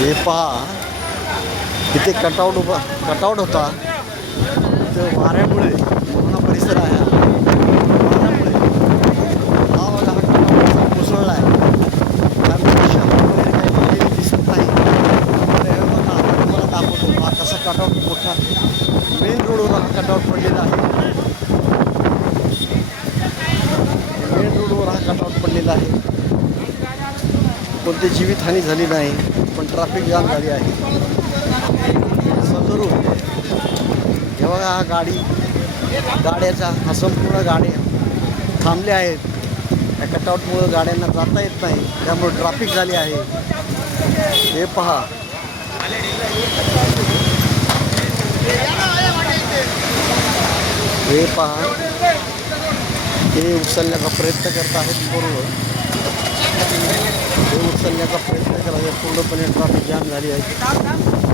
हे पहा, इथे कटआउट होता. तर वाऱ्यामुळे पूर्ण परिसर आहे वाऱ्यामुळे हा बघा हा कटआउट कोसळला आहे. त्यामुळे शहर वगैरे काही पडलेली दिसत नाही. तर हे बघा आता तुम्हाला दाखवतो हा कसा कटआउट मोठा मेन रोडवर हा कटआउट पडलेला आहे. मेन रोडवर हा कटआउट पडलेला आहे. कोणती जीवितहानी झाली नाही, पण ट्रॅफिक जाम झाली आहे. सदरू हे बघा हा गाड्याचा हा संपूर्ण गाड्या थांबल्या आहेत. त्या कटआउटमुळं गाड्यांना जाता येत नाही, त्यामुळे ट्रॅफिक झाली आहे. हे पहा, हे पहा, हे उचलण्याचा प्रयत्न करत आहेत पूर्ण. हे उचलण्याचा प्रयत्न करत आहेत, पूर्णपणे ट्रॅफिक जाम झाली आहे.